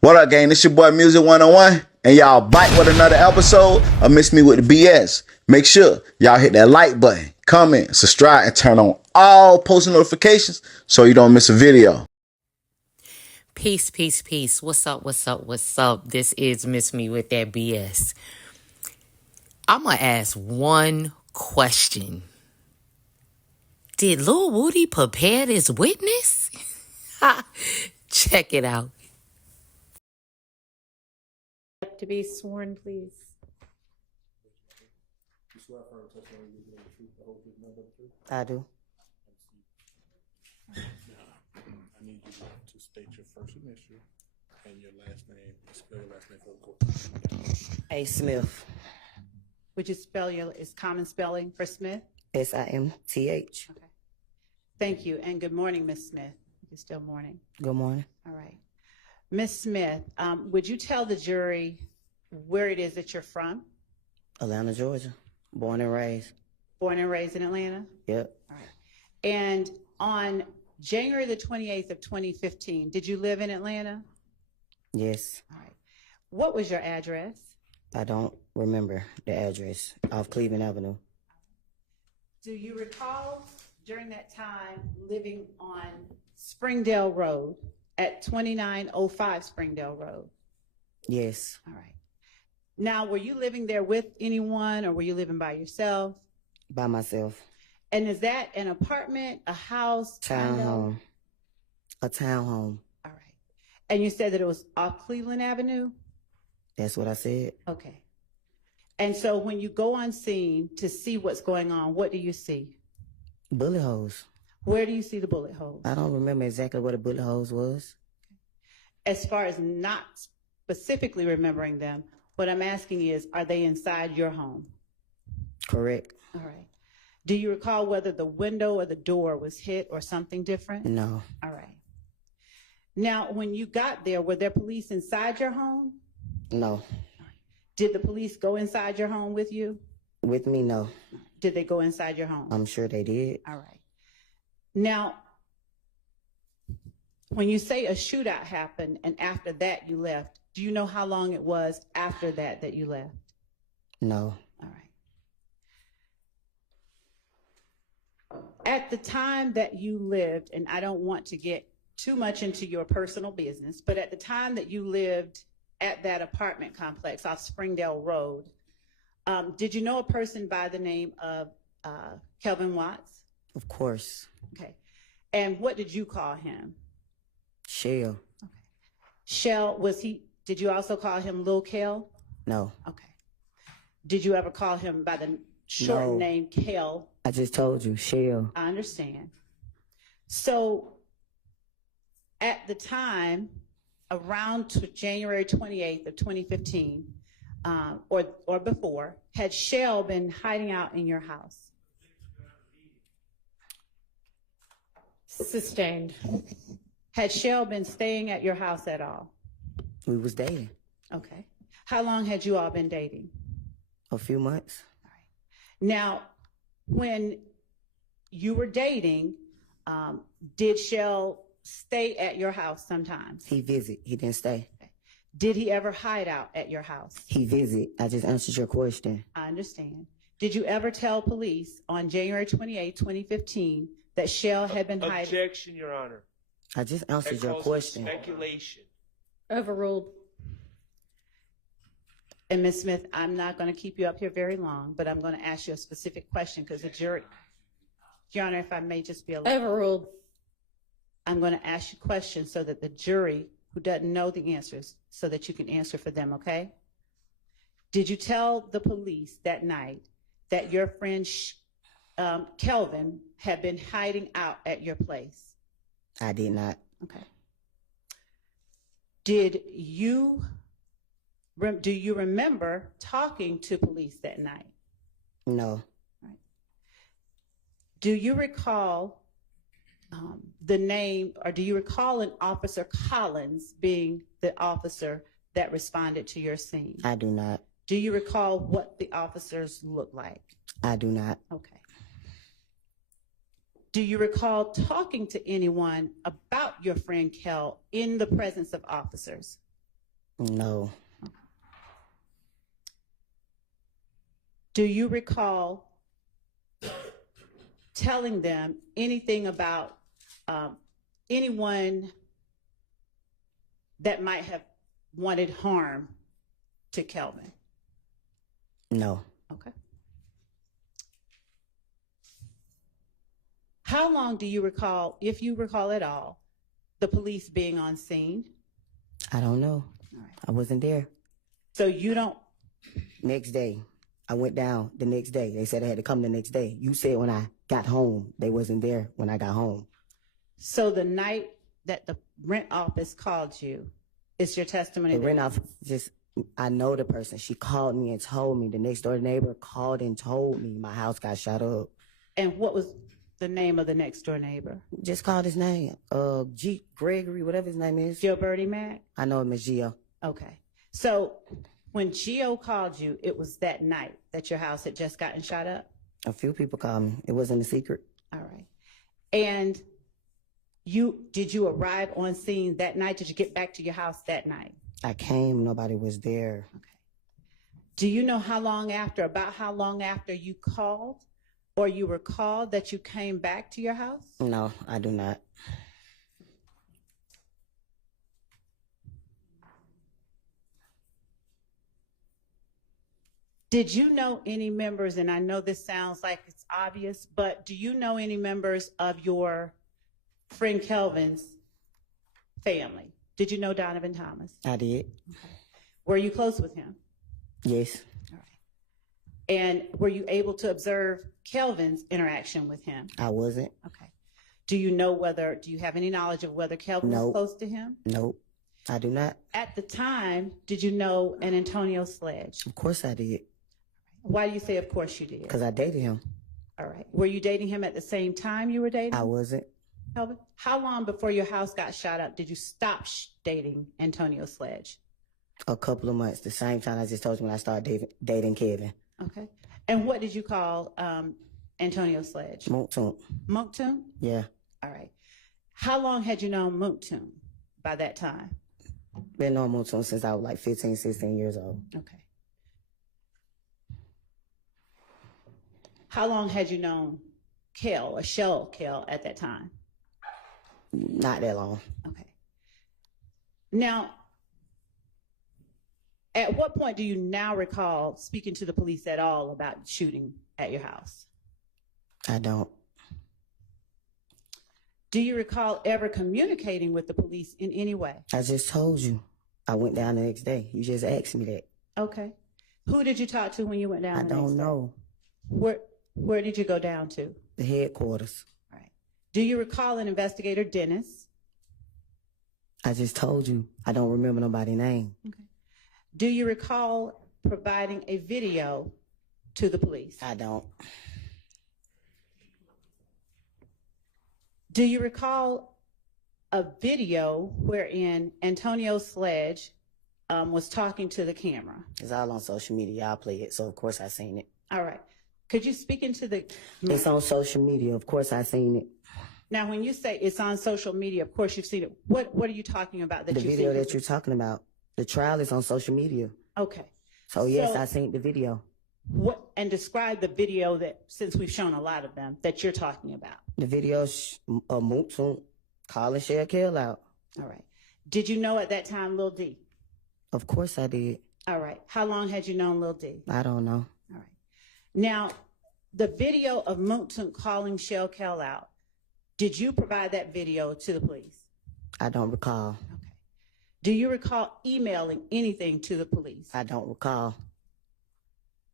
What up, gang? This your boy Music 101, and y'all back with another episode of Miss Me with the BS. Make sure y'all hit that like button, comment, subscribe, and turn on all post notifications so you don't miss a video. Peace, peace, peace. What's up, what's up, what's up? This is Miss Me with that BS. I'm going to ask one question. Did Lil Woody prepare this witness? Check it out. To be sworn, please. I do. I need you to state your first initial and your last name. Spell your last name for the court. A. Smith. Would you spell is common spelling for Smith? Simth. Okay. Thank you, and good morning, Miss Smith. It's still morning. Good morning. All right. Miss Smith, would you tell the jury where it is that you're from? Atlanta, Georgia. Born and raised. Born and raised in Atlanta? Yep. All right. And on January the 28th of 2015, did you live in Atlanta? Yes. All right. What was your address? I don't remember the address. Off Cleveland Avenue. Do you recall during that time living on Springdale Road at 2905 Springdale Road? Yes. All right. Now, were you living there with anyone or were you living by yourself? By myself. And is that an apartment, a house? condo? Townhome. A townhome. All right. And you said that it was off Cleveland Avenue? That's what I said. Okay. And so when you go on scene to see what's going on, what do you see? Bullet holes. Where do you see the bullet holes? I don't remember exactly what a bullet holes was. As far as not specifically remembering them, what I'm asking is, are they inside your home? Correct. All right. Do you recall whether the window or the door was hit or something different? No. All right. Now, when you got there, were there police inside your home? No. Did the police go inside your home with you? With me, no. Did they go inside your home? I'm sure they did. All right. Now, when you say a shootout happened and after that you left, do you know how long it was after that that you left? No. All right. At the time that you lived, and I don't want to get too much into your personal business, but at the time that you lived at that apartment complex off Springdale Road, did you know a person by the name of Kelvin Watts? Of course. Okay. And what did you call him? Shell. Okay. Shell, did you also call him Lil Kel? No. Okay. Did you ever call him by the short No. name Kel? I just told you, Shell. I understand. So at the time, around January 28th of 2015, or before, had Shell been hiding out in your house? Sustained. Had Shell been staying at your house at all? We was dating. Okay. How long had you all been dating? A few months. Now, when you were dating, did Shell stay at your house sometimes? He visit. He didn't stay. Did he ever hide out at your house? He visit. I just answered your question. I understand. Did you ever tell police on January 28, 2015, that Shell had been hiding? Objection, Your Honor. I just answered That your calls question. for speculation. Overruled. And Ms. Smith, I'm not going to keep you up here very long, but I'm going to ask you a specific question because the jury, Your Honor, if I may just be a little. Overruled. I'm going to ask you questions so that the jury who doesn't know the answers, so that you can answer for them, okay? Did you tell the police that night that your friend Kelvin had been hiding out at your place? I did not. Okay. Do you remember talking to police that night? No. Right. Do you recall the name, or do you recall an Officer Collins being the officer that responded to your scene? I do not. Do you recall what the officers looked like? I do not. Okay. Do you recall talking to anyone about your friend Kel in the presence of officers? No. Do you recall telling them anything about anyone that might have wanted harm to Kelvin? No. Okay. How long do you recall, if you recall at all, the police being on scene? I don't know. All right. I wasn't there. So you don't, Next day, I went down the next day. They said I had to come the next day. You said when I got home, they wasn't there when I got home. so the night that the rent office called you, is your testimony The that- rent off just, I know the person. She called me and told me. The next door neighbor called and told me my house got shot up. And what was the name of the next door neighbor? Just called his name. G. Gregory, whatever his name is. Gilberti Mack? I know him as Gio. Okay. So when Gio called you, it was that night that your house had just gotten shot up? A few people called me. It wasn't a secret. All right. And did you arrive on scene that night? Did you get back to your house that night? I came, nobody was there. Okay. Do you know about how long after you called or you were called that you came back to your house? No, I do not. Did you know any members, and I know this sounds like it's obvious, but do you know any members of your friend Kelvin's family? Did you know Donovan Thomas? I did. Were you close with him? Yes. All right. And were you able to observe Kelvin's interaction with him? I wasn't. Okay. Do you have any knowledge of whether Kelvin was Nope. close to him? Nope. I do not. At the time, did you know an Antonio Sledge? Of course I did. Why do you say, of course you did? Because I dated him. All right. Were you dating him at the same time you were dating I wasn't. Kelvin? How long before your house got shot up did you stop dating Antonio Sledge? A couple of months. The same time I just told you when I started dating Kevin. Okay. And what did you call Antonio Sledge? Montun. Moncton? Yeah. All right. How long had you known Moncton by that time? Been on Montun since I was like 15, 16 years old. Okay. How long had you known Kel, or Shell Kel, at that time? Not that long. Okay. Now, at what point do you now recall speaking to the police at all about shooting at your house? I don't. Do you recall ever communicating with the police in any way? I just told you. I went down the next day. You just asked me that. Okay. Who did you talk to when you went down I the next don't day? know. Where did you go down to? The headquarters. All right. Do you recall an investigator, Dennis? I just told you. I don't remember nobody's name. Okay. Do you recall providing a video to the police? I don't. Do you recall a video wherein Antonio Sledge was talking to the camera? It's all on social media. Y'all play it, so of course I seen it. All right. Could you speak into the... It's on social media. Of course I seen it. Now, when you say it's on social media, of course you've seen it. What are you talking about that The you've video seen? that you're talking about. The trial is on social media. Okay. So yes, So- I seen the video. And describe the video that, since we've shown a lot of them, that you're talking about. The video of Mootsoon calling Shell Kill out. All right. Did you know at that time Lil D? Of course I did. All right. How long had you known Lil D? I don't know. All right. Now, the video of Mootsoon calling Shell Kel out, did you provide that video to the police? I don't recall. Okay. Do you recall emailing anything to the police? I don't recall.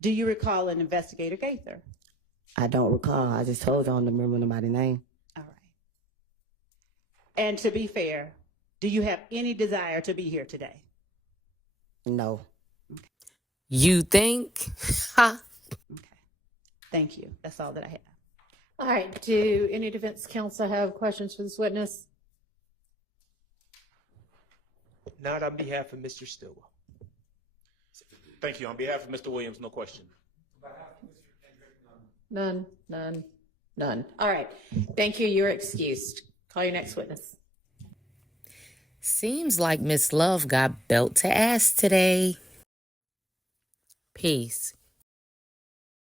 Do you recall an investigator, Gaither? I don't recall. I just told you I don't remember nobody's name. All right. And to be fair, do you have any desire to be here today? No. You think? Ha. Okay. Thank you. That's all that I have. All right, do any defense counsel have questions for this witness? Not on behalf of Mr. Stillwell. Thank you. On behalf of Mr. Williams, no question. None, none, none. All right, thank you, you're excused. Call your next witness. Seems like Miss Love got belt to ass today. Peace.